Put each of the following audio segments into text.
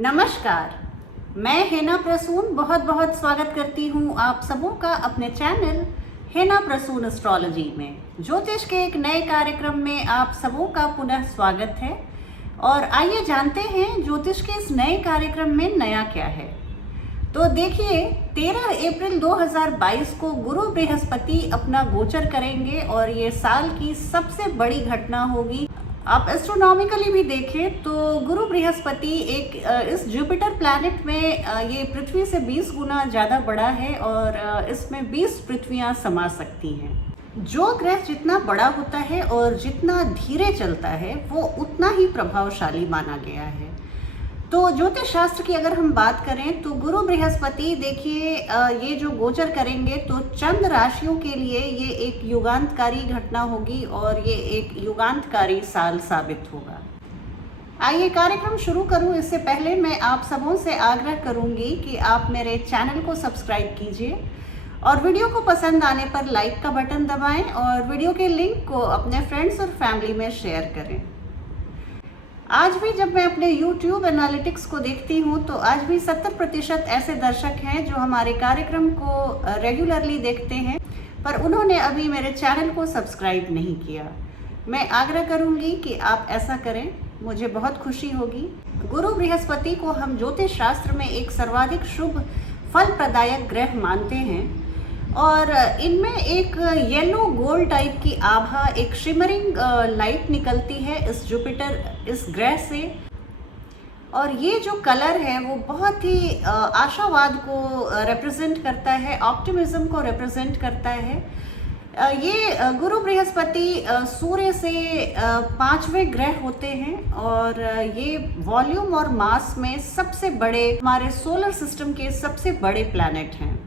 नमस्कार, मैं हेना प्रसून बहुत बहुत स्वागत करती हूँ आप सबों का अपने चैनल हेना प्रसून एस्ट्रोलॉजी में। ज्योतिष के एक नए कार्यक्रम में आप सबों का पुनः स्वागत है। और आइए जानते हैं ज्योतिष के इस नए कार्यक्रम में नया क्या है। तो देखिए, 13 अप्रैल 2022 को गुरु बृहस्पति अपना गोचर करेंगे और ये साल की सबसे बड़ी घटना होगी। आप एस्ट्रोनॉमिकली भी देखें तो गुरु बृहस्पति एक इस जुपिटर प्लैनेट में ये पृथ्वी से 20 गुना ज़्यादा बड़ा है और इसमें 20 पृथ्वियाँ समा सकती हैं। जो ग्रह जितना बड़ा होता है और जितना धीरे चलता है वो उतना ही प्रभावशाली माना गया है। तो ज्योतिष शास्त्र की अगर हम बात करें तो गुरु बृहस्पति देखिए ये जो गोचर करेंगे तो चंद राशियों के लिए ये एक युगांतकारी घटना होगी और ये एक युगांतकारी साल साबित होगा। आइए कार्यक्रम शुरू करूं इससे पहले मैं आप सबों से आग्रह करूंगी कि आप मेरे चैनल को सब्सक्राइब कीजिए और वीडियो को पसंद आने पर लाइक का बटन दबाएं और वीडियो के लिंक को अपने फ्रेंड्स और फैमिली में शेयर करें। आज भी जब मैं अपने YouTube एनालिटिक्स को देखती हूँ तो आज भी 70% ऐसे दर्शक हैं जो हमारे कार्यक्रम को रेगुलरली देखते हैं, पर उन्होंने अभी मेरे चैनल को सब्सक्राइब नहीं किया। मैं आग्रह करूँगी कि आप ऐसा करें, मुझे बहुत खुशी होगी। गुरु बृहस्पति को हम ज्योतिष शास्त्र में एक सर्वाधिक शुभ फल प्रदायक ग्रह मानते हैं और इनमें एक येलो गोल्ड टाइप की आभा, एक शिमरिंग लाइट निकलती है इस ग्रह से। और ये जो कलर है वो बहुत ही आशावाद को रिप्रेजेंट करता है, ऑप्टिमिज्म को रिप्रेजेंट करता है। ये गुरु बृहस्पति सूर्य से 5वें ग्रह होते हैं और ये वॉल्यूम और मास में सबसे बड़े, हमारे सोलर सिस्टम के सबसे बड़े प्लैनेट हैं।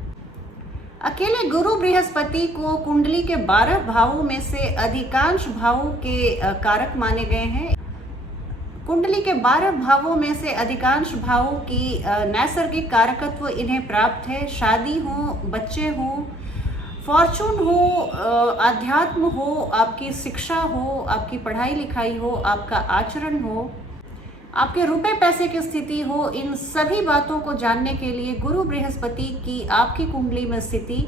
अकेले गुरु बृहस्पति को कुंडली के 12 भावों में से अधिकांश भावों के कारक माने गए हैं। कुंडली के 12 भावों में से अधिकांश भावों की नैसर्गिक कारकत्व इन्हें प्राप्त है। शादी हो, बच्चे हो, फॉर्चून हो, आध्यात्म हो, आपकी शिक्षा हो, आपकी पढ़ाई लिखाई हो, आपका आचरण हो, आपके रुपए पैसे की स्थिति हो, इन सभी बातों को जानने के लिए गुरु बृहस्पति की आपकी कुंडली में स्थिति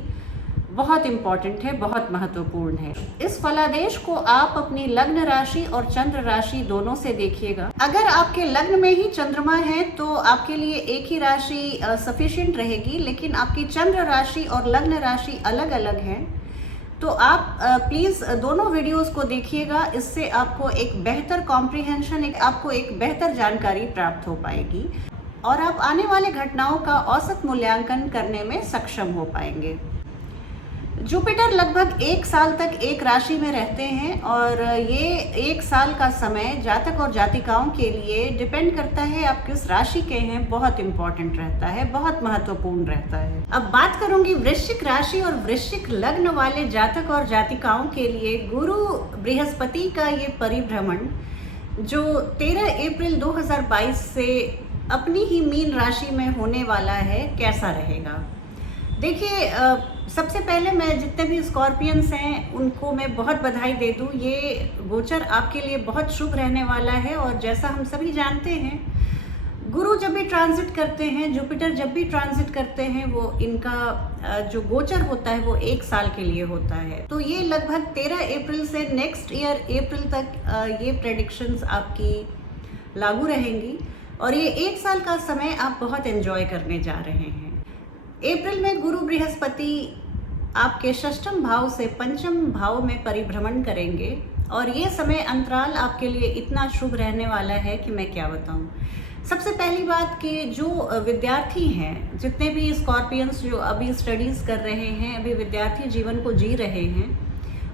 बहुत इम्पॉर्टेंट है, बहुत महत्वपूर्ण है। इस फलादेश को आप अपनी लग्न राशि और चंद्र राशि दोनों से देखिएगा। अगर आपके लग्न में ही चंद्रमा है तो आपके लिए एक ही राशि सफिशिएंट रहेगी, लेकिन आपकी चंद्र राशि और लग्न राशि अलग अलग है तो आप प्लीज़ दोनों वीडियोस को देखिएगा। इससे आपको एक बेहतर कॉम्प्रिहेंशन, आपको एक बेहतर जानकारी प्राप्त हो पाएगी और आप आने वाले घटनाओं का औसत मूल्यांकन करने में सक्षम हो पाएंगे। जुपिटर लगभग 1 साल तक एक राशि में रहते हैं और ये 1 साल का समय जातक और जातिकाओं के लिए डिपेंड करता है आप किस राशि के हैं, बहुत इंपॉर्टेंट रहता है, बहुत महत्वपूर्ण रहता है। अब बात करूंगी वृश्चिक राशि और वृश्चिक लग्न वाले जातक और जातिकाओं के लिए गुरु बृहस्पति का ये परिभ्रमण जो 13 अप्रैल 2022 से अपनी ही मीन राशि में होने वाला है, कैसा रहेगा। देखिए, सबसे पहले मैं जितने भी स्कॉर्पियंस हैं उनको मैं बहुत बधाई दे दूं। ये गोचर आपके लिए बहुत शुभ रहने वाला है और जैसा हम सभी जानते हैं, गुरु जब भी ट्रांजिट करते हैं, जुपिटर जब भी ट्रांजिट करते हैं, वो इनका जो गोचर होता है वो 1 साल के लिए होता है। तो ये लगभग 13 अप्रैल से नेक्स्ट ईयर अप्रैल तक ये प्रेडिक्शंस आपकी लागू रहेंगी और ये 1 साल का समय आप बहुत एंजॉय करने जा रहे हैं। अप्रैल में गुरु बृहस्पति आपके षष्ठम भाव से पंचम भाव में परिभ्रमण करेंगे और ये समय अंतराल आपके लिए इतना शुभ रहने वाला है कि मैं क्या बताऊं। सबसे पहली बात कि जो विद्यार्थी हैं, जितने भी स्कॉर्पियंस जो अभी स्टडीज़ कर रहे हैं, अभी विद्यार्थी जीवन को जी रहे हैं,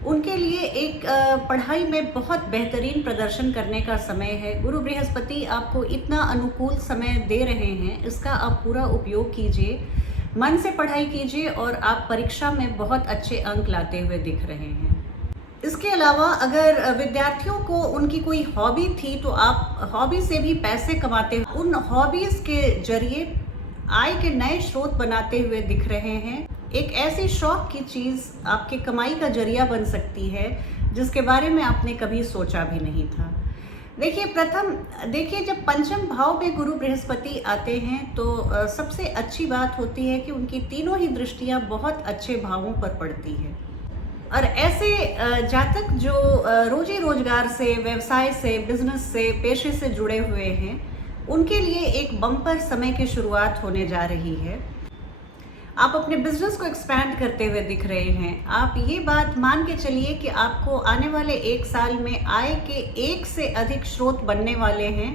उनके लिए एक पढ़ाई में बहुत बेहतरीन प्रदर्शन करने का समय है। गुरु बृहस्पति आपको इतना अनुकूल समय दे रहे हैं, इसका आप पूरा उपयोग कीजिए, मन से पढ़ाई कीजिए और आप परीक्षा में बहुत अच्छे अंक लाते हुए दिख रहे हैं। इसके अलावा अगर विद्यार्थियों को उनकी कोई हॉबी थी तो आप हॉबी से भी पैसे कमाते हुए, उन हॉबीज़ के जरिए आय के नए स्रोत बनाते हुए दिख रहे हैं। एक ऐसी शौक की चीज़ आपके कमाई का जरिया बन सकती है जिसके बारे में आपने कभी सोचा भी नहीं था। देखिए जब पंचम भाव में गुरु बृहस्पति आते हैं तो सबसे अच्छी बात होती है कि उनकी तीनों ही दृष्टियां बहुत अच्छे भावों पर पड़ती है। और ऐसे जातक जो रोजी रोजगार से, व्यवसाय से, बिजनेस से, पेशे से जुड़े हुए हैं, उनके लिए एक बम्पर समय की शुरुआत होने जा रही है। आप अपने बिजनेस को एक्सपैंड करते हुए दिख रहे हैं। आप ये बात मान के चलिए कि आपको आने वाले 1 साल में आय के 1 से अधिक स्रोत बनने वाले हैं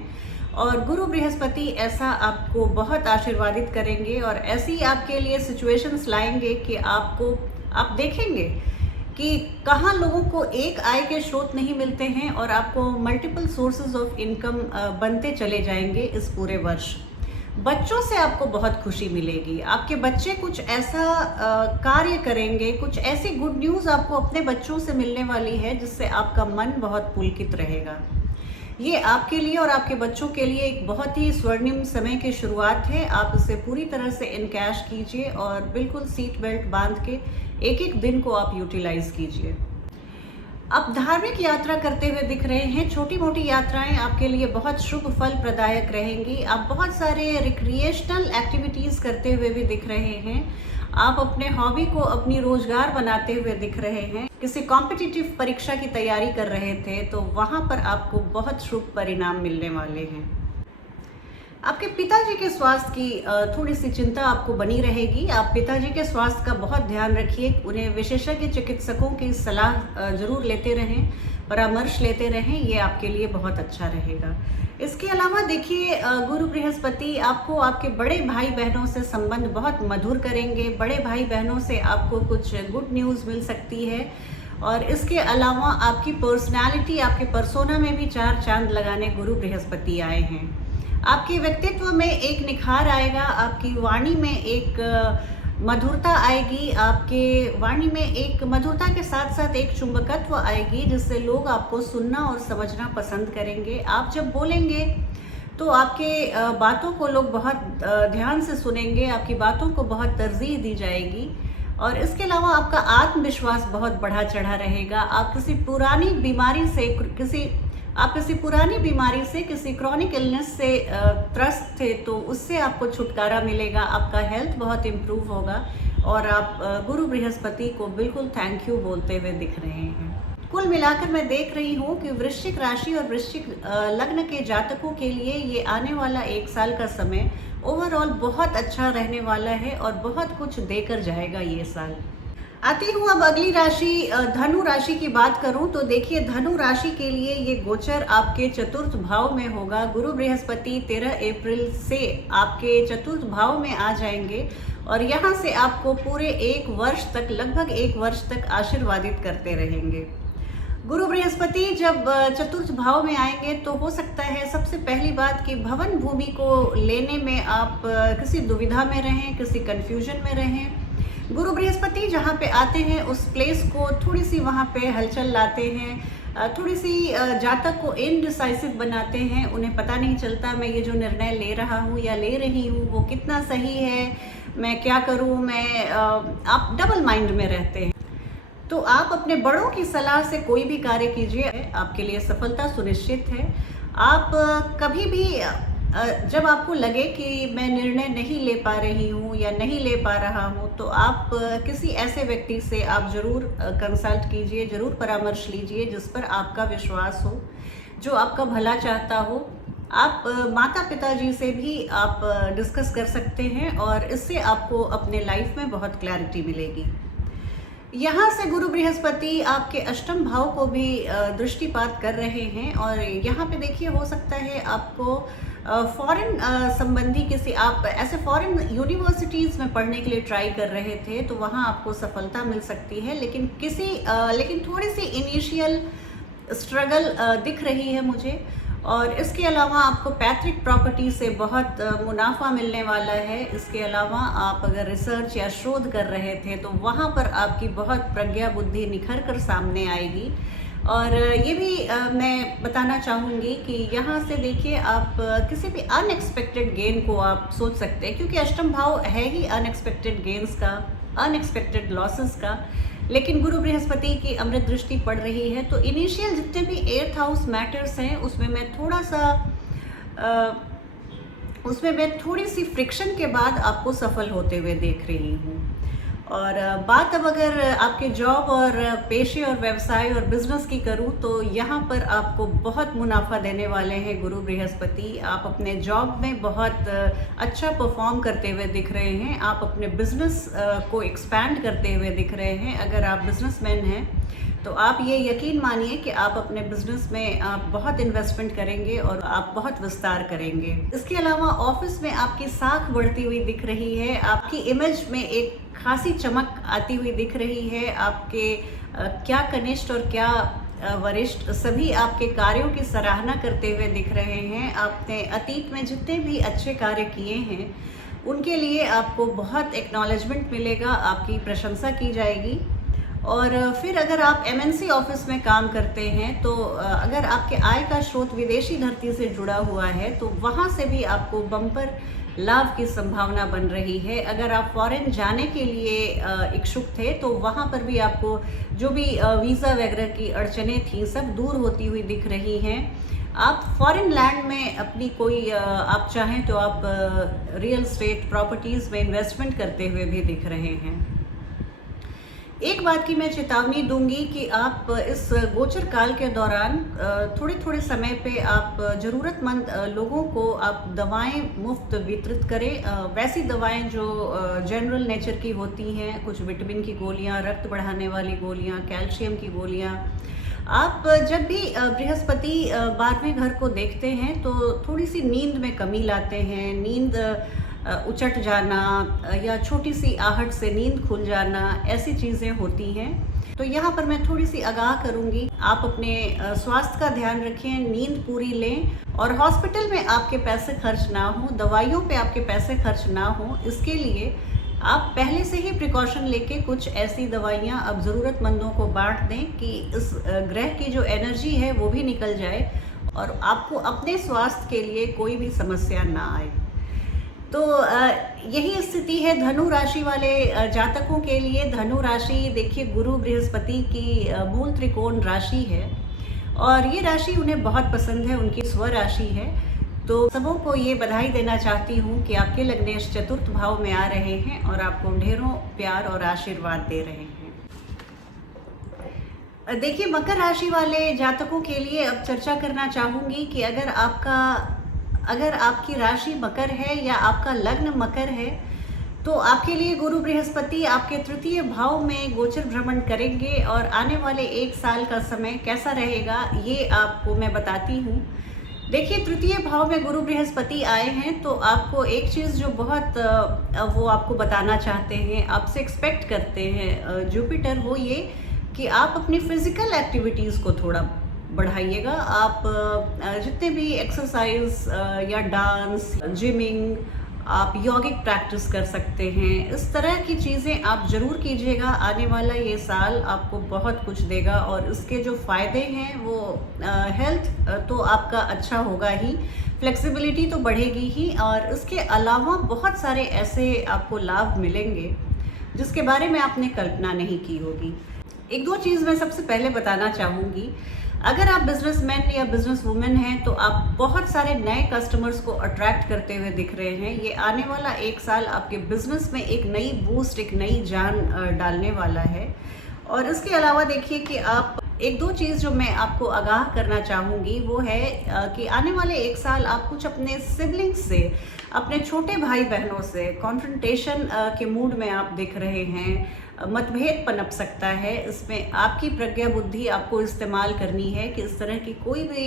और गुरु बृहस्पति ऐसा आपको बहुत आशीर्वादित करेंगे और ऐसी आपके लिए सिचुएशंस लाएंगे कि आप देखेंगे कि कहाँ लोगों को एक आय के स्रोत नहीं मिलते हैं और आपको मल्टीपल सोर्सेज ऑफ इनकम बनते चले जाएंगे इस पूरे वर्ष। बच्चों से आपको बहुत खुशी मिलेगी। आपके बच्चे कुछ ऐसा कार्य करेंगे, कुछ ऐसी गुड न्यूज़ आपको अपने बच्चों से मिलने वाली है जिससे आपका मन बहुत पुलकित रहेगा। ये आपके लिए और आपके बच्चों के लिए एक बहुत ही स्वर्णिम समय की शुरुआत है। आप इसे पूरी तरह से इनकैश कीजिए और बिल्कुल सीट बेल्ट बांध के एक एक दिन को आप यूटिलाइज कीजिए। आप धार्मिक यात्रा करते हुए दिख रहे हैं। छोटी मोटी यात्राएं आपके लिए बहुत शुभ फल प्रदायक रहेंगी। आप बहुत सारे रिक्रिएशनल एक्टिविटीज़ करते हुए भी दिख रहे हैं। आप अपने हॉबी को अपनी रोजगार बनाते हुए दिख रहे हैं। किसी कॉम्पिटिटिव परीक्षा की तैयारी कर रहे थे तो वहाँ पर आपको बहुत शुभ परिणाम मिलने वाले हैं। आपके पिताजी के स्वास्थ्य की थोड़ी सी चिंता आपको बनी रहेगी। आप पिताजी के स्वास्थ्य का बहुत ध्यान रखिए। उन्हें विशेषज्ञ चिकित्सकों की सलाह जरूर लेते रहें, परामर्श लेते रहें। ये आपके लिए बहुत अच्छा रहेगा। इसके अलावा देखिए, गुरु बृहस्पति आपको आपके बड़े भाई बहनों से संबंध बहुत मधुर करेंगे। बड़े भाई बहनों से आपको कुछ गुड न्यूज़ मिल सकती है और इसके अलावा आपकी पर्सनैलिटी, आपके पर्सोना में भी 4 चांद लगाने गुरु बृहस्पति आए हैं। आपके व्यक्तित्व में एक निखार आएगा। आपकी वाणी में एक मधुरता आएगी। आपके वाणी में एक मधुरता के साथ साथ एक चुंबकत्व आएगी जिससे लोग आपको सुनना और समझना पसंद करेंगे। आप जब बोलेंगे तो आपके बातों को लोग बहुत ध्यान से सुनेंगे। आपकी बातों को बहुत तरजीह दी जाएगी और इसके अलावा आपका आत्मविश्वास बहुत बढ़ा चढ़ा रहेगा। आप किसी पुरानी बीमारी से, किसी क्रॉनिक इलनेस से त्रस्त थे तो उससे आपको छुटकारा मिलेगा। आपका हेल्थ बहुत इम्प्रूव होगा और आप गुरु बृहस्पति को बिल्कुल थैंक यू बोलते हुए दिख रहे हैं। कुल मिलाकर मैं देख रही हूँ कि वृश्चिक राशि और वृश्चिक लग्न के जातकों के लिए ये आने वाला 1 साल का समय ओवरऑल बहुत अच्छा रहने वाला है और बहुत कुछ देकर जाएगा ये साल। आती हूँ अब अगली राशि धनु राशि की बात करूँ तो देखिए, धनु राशि के लिए ये गोचर आपके चतुर्थ भाव में होगा। गुरु बृहस्पति 13 अप्रैल से आपके चतुर्थ भाव में आ जाएंगे और यहाँ से आपको पूरे 1 वर्ष तक, लगभग 1 वर्ष तक आशीर्वादित करते रहेंगे। गुरु बृहस्पति जब चतुर्थ भाव में आएंगे तो हो सकता है सबसे पहली बात कि भवन भूमि को लेने में आप किसी दुविधा में रहें, किसी कंफ्यूजन में रहें। गुरु बृहस्पति जहाँ पे आते हैं उस प्लेस को थोड़ी सी वहाँ पे हलचल लाते हैं, थोड़ी सी जातक को इनडिसाइसिव बनाते हैं। उन्हें पता नहीं चलता मैं ये जो निर्णय ले रहा हूँ या ले रही हूँ वो कितना सही है, मैं क्या करूँ, आप डबल माइंड में रहते हैं। तो आप अपने बड़ों की सलाह से कोई भी कार्य कीजिए, आपके लिए सफलता सुनिश्चित है। आप कभी भी जब आपको लगे कि मैं निर्णय नहीं ले पा रही हूँ या नहीं ले पा रहा हूँ तो आप किसी ऐसे व्यक्ति से आप ज़रूर कंसल्ट कीजिए, ज़रूर परामर्श लीजिए जिस पर आपका विश्वास हो, जो आपका भला चाहता हो। आप माता पिता जी से भी आप डिस्कस कर सकते हैं और इससे आपको अपने लाइफ में बहुत क्लैरिटी मिलेगी। यहाँ से गुरु बृहस्पति आपके अष्टम भाव को भी दृष्टिपात कर रहे हैं और यहाँ पे देखिए, हो सकता है आपको फॉरेन संबंधी आप ऐसे फॉरेन यूनिवर्सिटीज़ में पढ़ने के लिए ट्राई कर रहे थे तो वहाँ आपको सफलता मिल सकती है, लेकिन थोड़ी सी इनिशियल स्ट्रगल दिख रही है मुझे। और इसके अलावा आपको पैतृक प्रॉपर्टी से बहुत मुनाफा मिलने वाला है। इसके अलावा आप अगर रिसर्च या शोध कर रहे थे तो वहाँ पर आपकी बहुत प्रज्ञा बुद्धि निखर कर सामने आएगी। और ये भी मैं बताना चाहूँगी कि यहाँ से देखिए, आप किसी भी अनएक्सपेक्टेड गेन को आप सोच सकते हैं, क्योंकि अष्टम भाव है ही अनएक्सपेक्टेड गेन्स का, अनएक्सपेक्टेड लॉसेस का। लेकिन गुरु बृहस्पति की अमृत दृष्टि पड़ रही है, तो इनिशियल जितने भी 8th हाउस मैटर्स हैं उसमें मैं थोड़ा सा उसमें मैं थोड़ी सी फ्रिक्शन के बाद आपको सफल होते हुए देख रही हूँ। और बात अब अगर आपके जॉब और पेशे और व्यवसाय और बिजनेस की करूँ, तो यहाँ पर आपको बहुत मुनाफा देने वाले हैं गुरु बृहस्पति। आप अपने जॉब में बहुत अच्छा परफॉर्म करते हुए दिख रहे हैं, आप अपने बिजनेस को एक्सपैंड करते हुए दिख रहे हैं। अगर आप बिजनेसमैन हैं तो आप ये यकीन मानिए कि आप अपने बिजनेस में आप बहुत इन्वेस्टमेंट करेंगे और आप बहुत विस्तार करेंगे। इसके अलावा ऑफिस में आपकी साख बढ़ती हुई दिख रही है, आपकी इमेज में एक खासी चमक आती हुई दिख रही है। आपके क्या कनिष्ठ और क्या वरिष्ठ सभी आपके कार्यों की सराहना करते हुए दिख रहे हैं। आपने अतीत में जितने भी अच्छे कार्य किए हैं उनके लिए आपको बहुत एक्नॉलेजमेंट मिलेगा, आपकी प्रशंसा की जाएगी। और फिर अगर आप MNC ऑफिस में काम करते हैं तो अगर आपके आय का स्रोत विदेशी धरती से जुड़ा हुआ है तो वहाँ से भी आपको बम्पर लाभ की संभावना बन रही है। अगर आप फॉरेन जाने के लिए इच्छुक थे तो वहाँ पर भी आपको जो भी वीज़ा वगैरह की अड़चनें थीं सब दूर होती हुई दिख रही हैं। आप फॉरेन लैंड में अपनी कोई आप चाहें तो आप रियल एस्टेट प्रॉपर्टीज़ में इन्वेस्टमेंट करते हुए भी दिख रहे हैं। एक बात की मैं चेतावनी दूंगी कि आप इस गोचर काल के दौरान थोड़े थोड़े समय पे आप ज़रूरतमंद लोगों को आप दवाएं मुफ्त वितरित करें। वैसी दवाएं जो जनरल नेचर की होती हैं, कुछ विटामिन की गोलियां, रक्त बढ़ाने वाली गोलियां, कैल्शियम की गोलियां। आप जब भी बृहस्पति 12वें घर को देखते हैं तो थोड़ी सी नींद में कमी लाते हैं। नींद उचट जाना या छोटी सी आहट से नींद खुल जाना, ऐसी चीज़ें होती हैं। तो यहाँ पर मैं थोड़ी सी आगाह करूँगी, आप अपने स्वास्थ्य का ध्यान रखें, नींद पूरी लें और हॉस्पिटल में आपके पैसे खर्च ना हो, दवाइयों पे आपके पैसे खर्च ना हो। इसके लिए आप पहले से ही प्रिकॉशन लेके कुछ ऐसी दवाइयाँ अब ज़रूरतमंदों को बांट दें कि इस ग्रह की जो एनर्जी है वो भी निकल जाए और आपको अपने स्वास्थ्य के लिए कोई भी समस्या ना आए। तो यही स्थिति है धनु राशि वाले जातकों के लिए। धनु राशि देखिए गुरु बृहस्पति की मूल त्रिकोण राशि है और ये राशि उन्हें बहुत पसंद है, उनकी स्व राशि है। तो सबों को ये बधाई देना चाहती हूँ कि आपके लग्नेश चतुर्थ भाव में आ रहे हैं और आपको ढेरों प्यार और आशीर्वाद दे रहे हैं। देखिए मकर राशि वाले जातकों के लिए अब चर्चा करना चाहूँगी कि अगर आपकी राशि मकर है या आपका लग्न मकर है तो आपके लिए गुरु बृहस्पति आपके तृतीय भाव में गोचर भ्रमण करेंगे और आने वाले 1 साल का समय कैसा रहेगा ये आपको मैं बताती हूँ। देखिए तृतीय भाव में गुरु बृहस्पति आए हैं तो आपको एक चीज़ जो बहुत वो आपको बताना चाहते हैं, आपसे एक्सपेक्ट करते हैं जुपिटर, वो ये कि आप अपनी फिजिकल एक्टिविटीज़ को थोड़ा बढ़ाइएगा। आप जितने भी एक्सरसाइज या डांस, जिमिंग, आप यौगिक प्रैक्टिस कर सकते हैं, इस तरह की चीज़ें आप ज़रूर कीजिएगा। आने वाला ये साल आपको बहुत कुछ देगा और इसके जो फ़ायदे हैं वो हेल्थ तो आपका अच्छा होगा ही, फ्लेक्सिबिलिटी तो बढ़ेगी ही और इसके अलावा बहुत सारे ऐसे आपको लाभ मिलेंगे जिसके बारे में आपने कल्पना नहीं की होगी। एक दो चीज़ मैं सबसे पहले बताना चाहूँगी। अगर आप बिजनेसमैन या बिजनेस वुमेन हैं तो आप बहुत सारे नए कस्टमर्स को अट्रैक्ट करते हुए दिख रहे हैं। ये आने वाला 1 साल आपके बिजनेस में एक नई बूस्ट, एक नई जान डालने वाला है। और इसके अलावा देखिए कि आप एक दो चीज़ जो मैं आपको आगाह करना चाहूँगी वो है कि आने वाले 1 साल आप कुछ अपने सिबलिंग्स से, अपने छोटे भाई बहनों से कॉन्फ्रंटेशन के मूड में आप दिख रहे हैं। मतभेद पनप सकता है, इसमें आपकी प्रज्ञा बुद्धि आपको इस्तेमाल करनी है कि इस तरह की कोई भी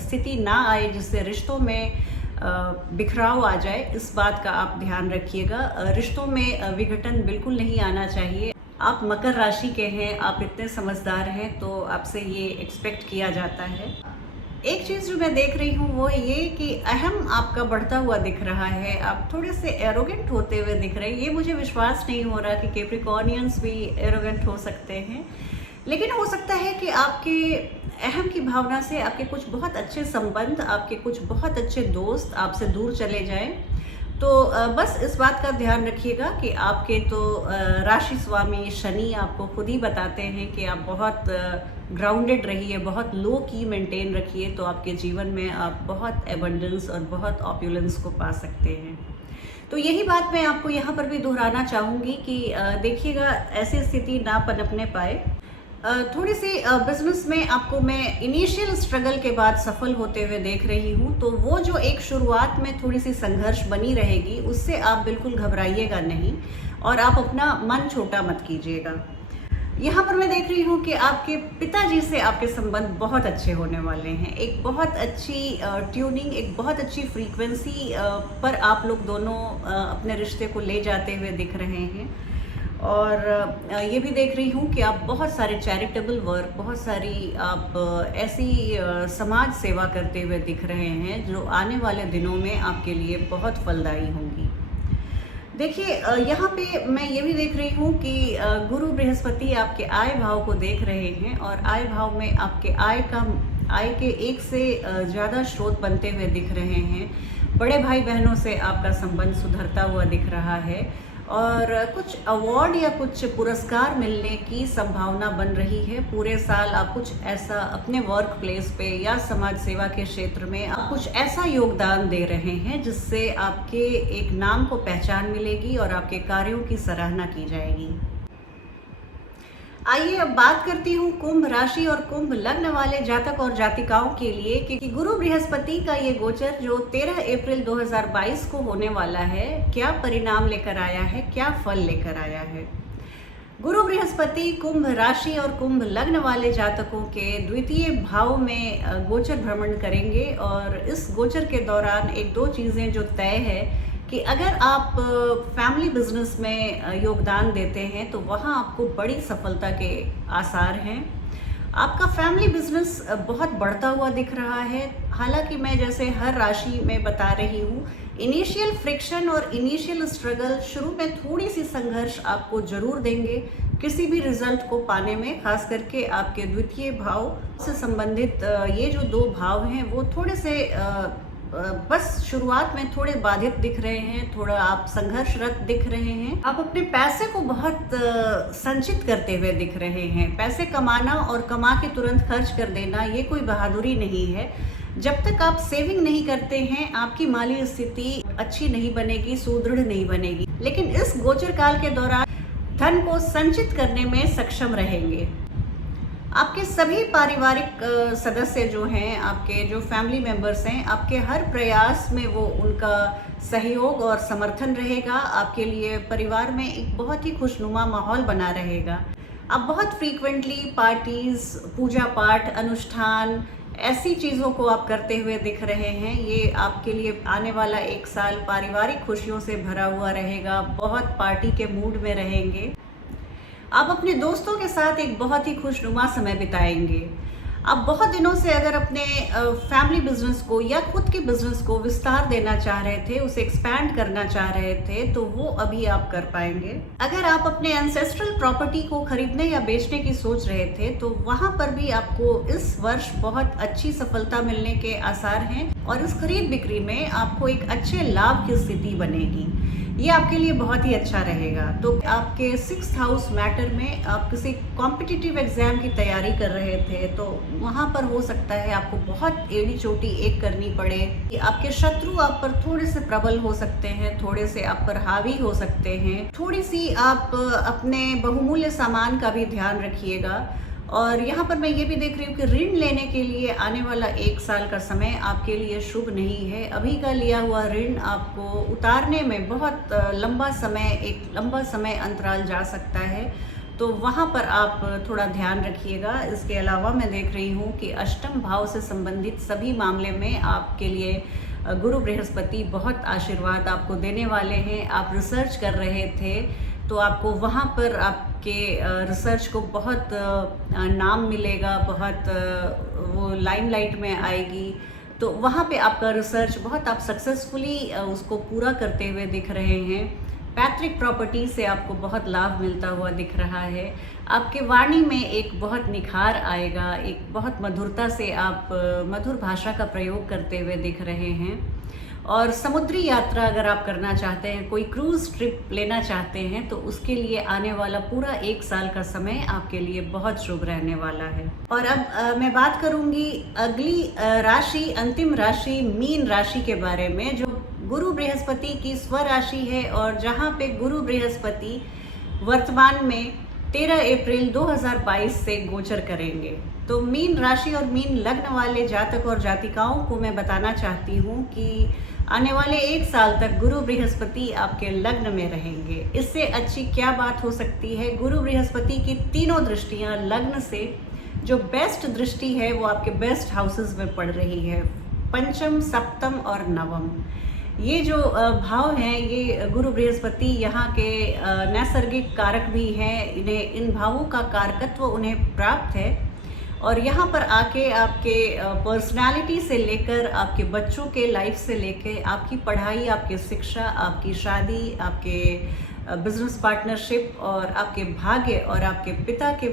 स्थिति ना आए जिससे रिश्तों में बिखराव आ जाए। इस बात का आप ध्यान रखिएगा। रिश्तों में विघटन बिल्कुल नहीं आना चाहिए। आप मकर राशि के हैं, आप इतने समझदार हैं तो आपसे ये एक्सपेक्ट किया जाता है। एक चीज़ जो मैं देख रही हूँ वो ये कि अहम आपका बढ़ता हुआ दिख रहा है, आप थोड़े से एरोगेंट होते हुए दिख रहे हैं। ये मुझे विश्वास नहीं हो रहा कि कैप्रिकॉर्नियंस भी एरोगेंट हो सकते हैं, लेकिन हो सकता है कि आपके अहम की भावना से आपके कुछ बहुत अच्छे संबंध, आपके कुछ बहुत अच्छे दोस्त आपसे दूर चले जाएं तो बस इस बात का ध्यान रखिएगा कि आपके तो राशि स्वामी शनि आपको खुद ही बताते हैं कि आप बहुत ग्राउंडेड रहिए, बहुत लो की मेंटेन रखिए, तो आपके जीवन में आप बहुत एबंडेंस और बहुत ऑप्युलेंस को पा सकते हैं। तो यही बात मैं आपको यहाँ पर भी दोहराना चाहूँगी कि देखिएगा ऐसी स्थिति ना पनपने पाए। थोड़ी सी बिजनेस में आपको मैं इनिशियल स्ट्रगल के बाद सफल होते हुए देख रही हूँ, तो वो जो एक शुरुआत में थोड़ी सी संघर्ष बनी रहेगी उससे आप बिल्कुल घबराइएगा नहीं और आप अपना मन छोटा मत कीजिएगा। यहाँ पर मैं देख रही हूँ कि आपके पिताजी से आपके संबंध बहुत अच्छे होने वाले हैं। एक बहुत अच्छी ट्यूनिंग, एक बहुत अच्छी फ्रीक्वेंसी पर आप लोग दोनों अपने रिश्ते को ले जाते हुए दिख रहे हैं। और ये भी देख रही हूँ कि आप बहुत सारे चैरिटेबल वर्क, बहुत सारी आप ऐसी समाज सेवा करते हुए दिख रहे हैं जो आने वाले दिनों में आपके लिए बहुत फलदायी होंगी। देखिए यहाँ पे मैं ये भी देख रही हूँ कि गुरु बृहस्पति आपके आय भाव को देख रहे हैं और आय भाव में आपके आय के एक से ज़्यादा स्रोत बनते हुए दिख रहे हैं। बड़े भाई बहनों से आपका संबंध सुधरता हुआ दिख रहा है और कुछ अवार्ड या कुछ पुरस्कार मिलने की संभावना बन रही है। पूरे साल आप कुछ ऐसा अपने वर्क प्लेस पे या समाज सेवा के क्षेत्र में आप कुछ ऐसा योगदान दे रहे हैं जिससे आपके एक नाम को पहचान मिलेगी और आपके कार्यों की सराहना की जाएगी। आइए अब बात करती हूँ कुंभ राशि और कुंभ लग्न वाले जातक और जातिकाओं के लिए कि गुरु बृहस्पति का ये गोचर जो 13 अप्रैल 2022 को होने वाला है, क्या परिणाम लेकर आया है, क्या फल लेकर आया है। गुरु बृहस्पति कुंभ राशि और कुंभ लग्न वाले जातकों के द्वितीय भाव में गोचर भ्रमण करेंगे और इस गोचर के दौरान एक दो चीज़ें जो तय है कि अगर आप फैमिली बिजनेस में योगदान देते हैं तो वहाँ आपको बड़ी सफलता के आसार हैं। आपका फैमिली बिजनेस बहुत बढ़ता हुआ दिख रहा है। हालांकि मैं जैसे हर राशि में बता रही हूँ, इनिशियल फ्रिक्शन और इनिशियल स्ट्रगल शुरू में थोड़ी सी संघर्ष आपको जरूर देंगे किसी भी रिजल्ट को पाने में। खास करके आपके द्वितीय भाव से संबंधित ये जो दो भाव हैं वो थोड़े से बस शुरुआत में थोड़े बाधित दिख रहे हैं, थोड़ा आप संघर्षरत दिख रहे हैं। आप अपने पैसे को बहुत संचित करते हुए दिख रहे हैं। पैसे कमाना और कमा के तुरंत खर्च कर देना ये कोई बहादुरी नहीं है। जब तक आप सेविंग नहीं करते हैं आपकी माली स्थिति अच्छी नहीं बनेगी, सुदृढ़ नहीं बनेगी। लेकिन इस गोचर काल के दौरान धन को संचित करने में सक्षम रहेंगे। आपके सभी पारिवारिक सदस्य जो हैं, आपके जो फैमिली मेंबर्स हैं, आपके हर प्रयास में वो उनका सहयोग और समर्थन रहेगा। आपके लिए परिवार में एक बहुत ही खुशनुमा माहौल बना रहेगा। आप बहुत फ्रीक्वेंटली पार्टीज, पूजा पाठ, अनुष्ठान, ऐसी चीज़ों को आप करते हुए दिख रहे हैं। ये आपके लिए आने वाला एक साल पारिवारिक खुशियों से भरा हुआ रहेगा। बहुत पार्टी के मूड में रहेंगे। आप अपने दोस्तों के साथ एक बहुत ही खुशनुमा समय बिताएंगे। आप बहुत दिनों से अगर अपने फैमिली बिजनेस को या खुद के बिजनेस को विस्तार देना चाह रहे थे, उसे एक्सपैंड करना चाह रहे थे, तो वो अभी आप कर पाएंगे। अगर आप अपने एंसेस्ट्रल प्रॉपर्टी को खरीदने या बेचने की सोच रहे थे तो वहाँ पर भी आपको इस वर्ष बहुत अच्छी सफलता मिलने के आसार हैं और इस खरीद बिक्री में आपको एक अच्छे लाभ की स्थिति बनेगी। ये आपके लिए बहुत ही अच्छा रहेगा। तो आपके 6th हाउस मैटर में आप किसी कॉम्पिटिटिव एग्जाम की तैयारी कर रहे थे तो वहाँ पर हो सकता है आपको बहुत एड़ी चोटी एक करनी पड़े। आपके शत्रु आप पर थोड़े से प्रबल हो सकते हैं, थोड़े से आप पर हावी हो सकते हैं। थोड़ी सी आप अपने बहुमूल्य सामान का भी ध्यान रखिएगा। और यहाँ पर मैं ये भी देख रही हूँ कि ऋण लेने के लिए आने वाला एक साल का समय आपके लिए शुभ नहीं है। अभी का लिया हुआ ऋण आपको उतारने में बहुत एक लंबा समय अंतराल जा सकता है, तो वहाँ पर आप थोड़ा ध्यान रखिएगा। इसके अलावा मैं देख रही हूँ कि अष्टम भाव से संबंधित सभी मामले में आपके लिए गुरु बृहस्पति बहुत आशीर्वाद आपको देने वाले हैं। आप रिसर्च कर रहे थे तो आपको वहाँ पर आपके रिसर्च को बहुत नाम मिलेगा, बहुत वो लाइमलाइट में आएगी। तो वहाँ पे आपका रिसर्च बहुत आप सक्सेसफुली उसको पूरा करते हुए दिख रहे हैं। पैतृक प्रॉपर्टी से आपको बहुत लाभ मिलता हुआ दिख रहा है। आपके वाणी में एक बहुत निखार आएगा, एक बहुत मधुरता से आप मधुर भाषा का प्रयोग करते हुए दिख रहे हैं। और समुद्री यात्रा अगर आप करना चाहते हैं, कोई क्रूज़ ट्रिप लेना चाहते हैं, तो उसके लिए आने वाला पूरा 1 साल का समय आपके लिए बहुत शुभ रहने वाला है। और अब मैं बात करूंगी अगली राशि, अंतिम राशि मीन राशि के बारे में, जो गुरु बृहस्पति की स्वराशि है और जहां पे गुरु बृहस्पति वर्तमान में 13 अप्रैल 2022 से गोचर करेंगे। तो मीन राशि और मीन लग्न वाले जातक और जातिकाओं को मैं बताना चाहती हूँ कि आने वाले 1 साल तक गुरु बृहस्पति आपके लग्न में रहेंगे। इससे अच्छी क्या बात हो सकती है। गुरु बृहस्पति की तीनों दृष्टियां लग्न से, जो बेस्ट दृष्टि है वो आपके बेस्ट हाउसेस में पड़ रही है, पंचम, सप्तम और नवम। ये जो भाव हैं, ये गुरु बृहस्पति यहाँ के नैसर्गिक कारक भी हैं। इन्हें, इन भावों का कारकत्व उन्हें प्राप्त है और यहाँ पर आके आपके पर्सनालिटी से लेकर आपके बच्चों के लाइफ से लेकर आपकी पढ़ाई, आपकी शिक्षा, आपकी शादी, आपके बिजनेस पार्टनरशिप और आपके भाग्य और आपके पिता के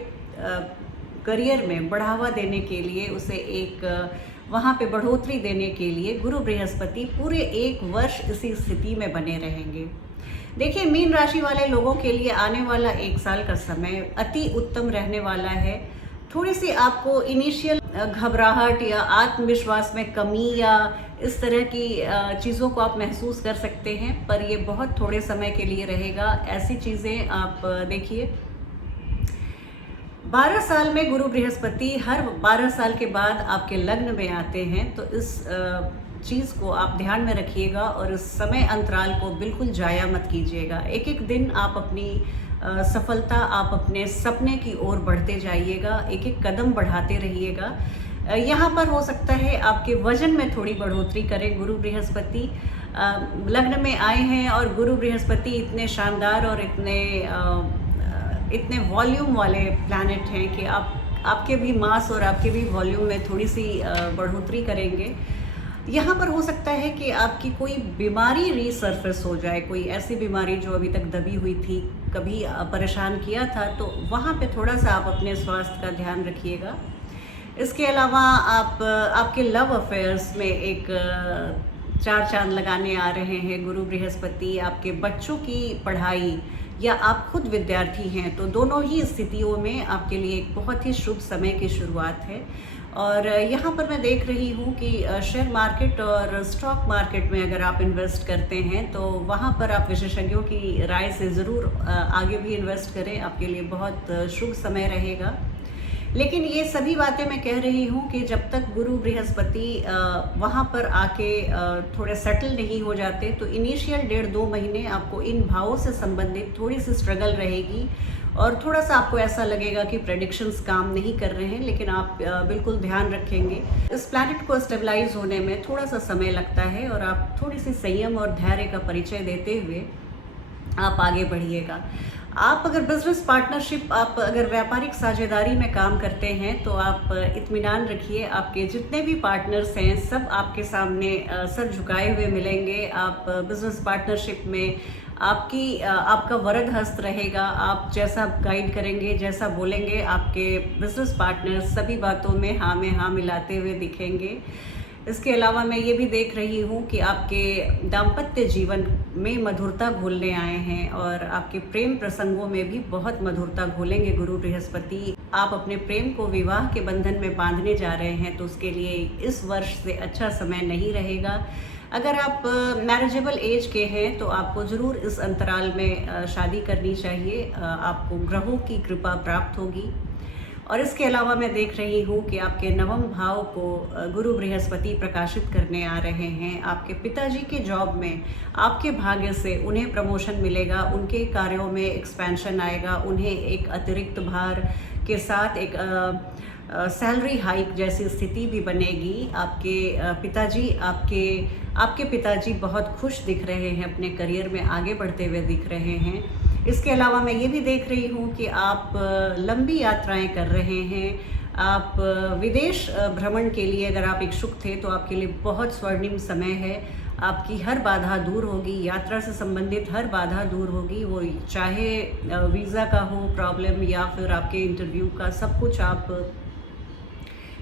करियर में बढ़ावा देने के लिए, उसे एक वहाँ पे बढ़ोतरी देने के लिए गुरु बृहस्पति पूरे 1 वर्ष इसी स्थिति में बने रहेंगे। देखिए, मीन राशि वाले लोगों के लिए आने वाला 1 साल का समय अति उत्तम रहने वाला है। थोड़ी सी आपको इनिशियल घबराहट या आत्मविश्वास में कमी या इस तरह की चीज़ों को आप महसूस कर सकते हैं, पर ये बहुत थोड़े समय के लिए रहेगा। ऐसी चीज़ें आप देखिए, 12 साल में गुरु बृहस्पति हर 12 साल के बाद आपके लग्न में आते हैं, तो इस चीज़ को आप ध्यान में रखिएगा और इस समय अंतराल को बिल्कुल जाया मत कीजिएगा। एक एक दिन आप अपनी सफलता, आप अपने सपने की ओर बढ़ते जाइएगा, एक एक कदम बढ़ाते रहिएगा। यहाँ पर हो सकता है आपके वजन में थोड़ी बढ़ोतरी करें गुरु बृहस्पति। लग्न में आए हैं और गुरु बृहस्पति इतने शानदार और इतने वॉल्यूम वाले प्लैनेट हैं कि आपके भी मास और आपके भी वॉल्यूम में थोड़ी सी बढ़ोतरी करेंगे। यहाँ पर हो सकता है कि आपकी कोई बीमारी रीसर्फेस हो जाए, कोई ऐसी बीमारी जो अभी तक दबी हुई थी, कभी परेशान किया था, तो वहाँ पे थोड़ा सा आप अपने स्वास्थ्य का ध्यान रखिएगा। इसके अलावा आपके लव अफेयर्स में एक 4 चांद लगाने आ रहे हैं गुरु बृहस्पति। आपके बच्चों की पढ़ाई या आप खुद विद्यार्थी हैं, तो दोनों ही स्थितियों में आपके लिए एक बहुत ही शुभ समय की शुरुआत है। और यहाँ पर मैं देख रही हूँ कि शेयर मार्केट और स्टॉक मार्केट में अगर आप इन्वेस्ट करते हैं, तो वहाँ पर आप विशेषज्ञों की राय से ज़रूर आगे भी इन्वेस्ट करें, आपके लिए बहुत शुभ समय रहेगा। लेकिन ये सभी बातें मैं कह रही हूँ कि जब तक गुरु बृहस्पति वहाँ पर आके थोड़े सेटल नहीं हो जाते, तो इनिशियल 1.5-2 महीने आपको इन भावों से संबंधित थोड़ी सी स्ट्रगल रहेगी और थोड़ा सा आपको ऐसा लगेगा कि प्रेडिक्शंस काम नहीं कर रहे हैं, लेकिन आप बिल्कुल ध्यान रखेंगे। इस प्लैनेट को स्टेबलाइज होने में थोड़ा सा समय लगता है और आप थोड़ी सी संयम और धैर्य का परिचय देते हुए आप आगे बढ़िएगा। आप अगर बिजनेस पार्टनरशिप, आप अगर व्यापारिक साझेदारी में काम करते हैं, तो आप इत्मीनान रखिए, आपके जितने भी पार्टनर्स हैं सब आपके सामने सर झुकाए हुए मिलेंगे। आप बिजनेस पार्टनरशिप में आपका वरद हस्त रहेगा। आप जैसा गाइड करेंगे, जैसा बोलेंगे, आपके बिजनेस पार्टनर्स सभी बातों में हाँ मिलाते हुए दिखेंगे। इसके अलावा मैं ये भी देख रही हूँ कि आपके दाम्पत्य जीवन में मधुरता घोलने आए हैं और आपके प्रेम प्रसंगों में भी बहुत मधुरता घोलेंगे गुरु बृहस्पति। आप अपने प्रेम को विवाह के बंधन में बांधने जा रहे हैं, तो उसके लिए इस वर्ष से अच्छा समय नहीं रहेगा। अगर आप मैरिजेबल एज के हैं, तो आपको ज़रूर इस अंतराल में शादी करनी चाहिए, आपको ग्रहों की कृपा प्राप्त होगी। और इसके अलावा मैं देख रही हूँ कि आपके नवम भाव को गुरु बृहस्पति प्रकाशित करने आ रहे हैं। आपके पिताजी के जॉब में आपके भाग्य से उन्हें प्रमोशन मिलेगा, उनके कार्यों में एक्सपेंशन आएगा, उन्हें एक अतिरिक्त भार के साथ एक सैलरी हाइक जैसी स्थिति भी बनेगी। आपके पिताजी बहुत खुश दिख रहे हैं, अपने करियर में आगे बढ़ते हुए दिख रहे हैं। इसके अलावा मैं ये भी देख रही हूँ कि आप लंबी यात्राएं कर रहे हैं। आप विदेश भ्रमण के लिए अगर आप इच्छुक थे, तो आपके लिए बहुत स्वर्णिम समय है। आपकी हर बाधा दूर होगी, यात्रा से संबंधित हर बाधा दूर होगी, वो चाहे वीज़ा का हो प्रॉब्लम या फिर आपके इंटरव्यू का, सब कुछ आप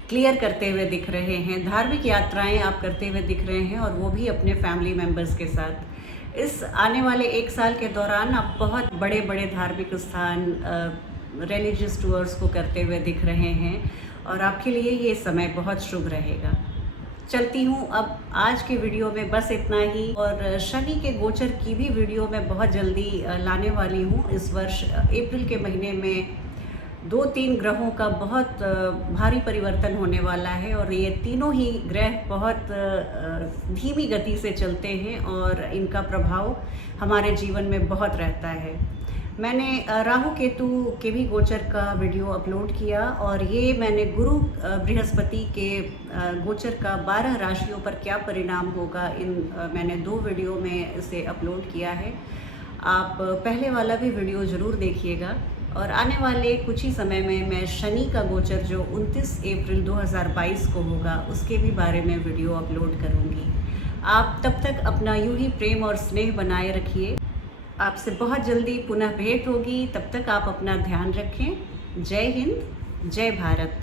क्लियर करते हुए दिख रहे हैं, धार्मिक यात्राएं आप करते हुए दिख रहे हैं, और वो भी अपने फैमिली मेम्बर्स के साथ। इस आने वाले 1 साल के दौरान आप बहुत बड़े बड़े धार्मिक स्थान, रिलीजियस टूर्स को करते हुए दिख रहे हैं, और आपके लिए ये समय बहुत शुभ रहेगा। चलती हूँ अब आज के वीडियो में बस इतना ही, और शनि के गोचर की भी वीडियो मैं बहुत जल्दी लाने वाली हूँ। इस वर्ष अप्रैल के महीने में 2-3 ग्रहों का बहुत भारी परिवर्तन होने वाला है, और ये तीनों ही ग्रह बहुत धीमी गति से चलते हैं और इनका प्रभाव हमारे जीवन में बहुत रहता है। मैंने राहु केतु के भी गोचर का वीडियो अपलोड किया, और ये मैंने गुरु बृहस्पति के गोचर का 12 राशियों पर क्या परिणाम होगा, मैंने 2 वीडियो में इसे अपलोड किया है। आप पहले वाला भी वीडियो ज़रूर देखिएगा, और आने वाले कुछ ही समय में मैं शनि का गोचर जो 29 अप्रैल 2022 को होगा उसके भी बारे में वीडियो अपलोड करूँगी। आप तब तक अपना यूं ही प्रेम और स्नेह बनाए रखिए। आपसे बहुत जल्दी पुनः भेंट होगी, तब तक आप अपना ध्यान रखें। जय हिंद, जय भारत।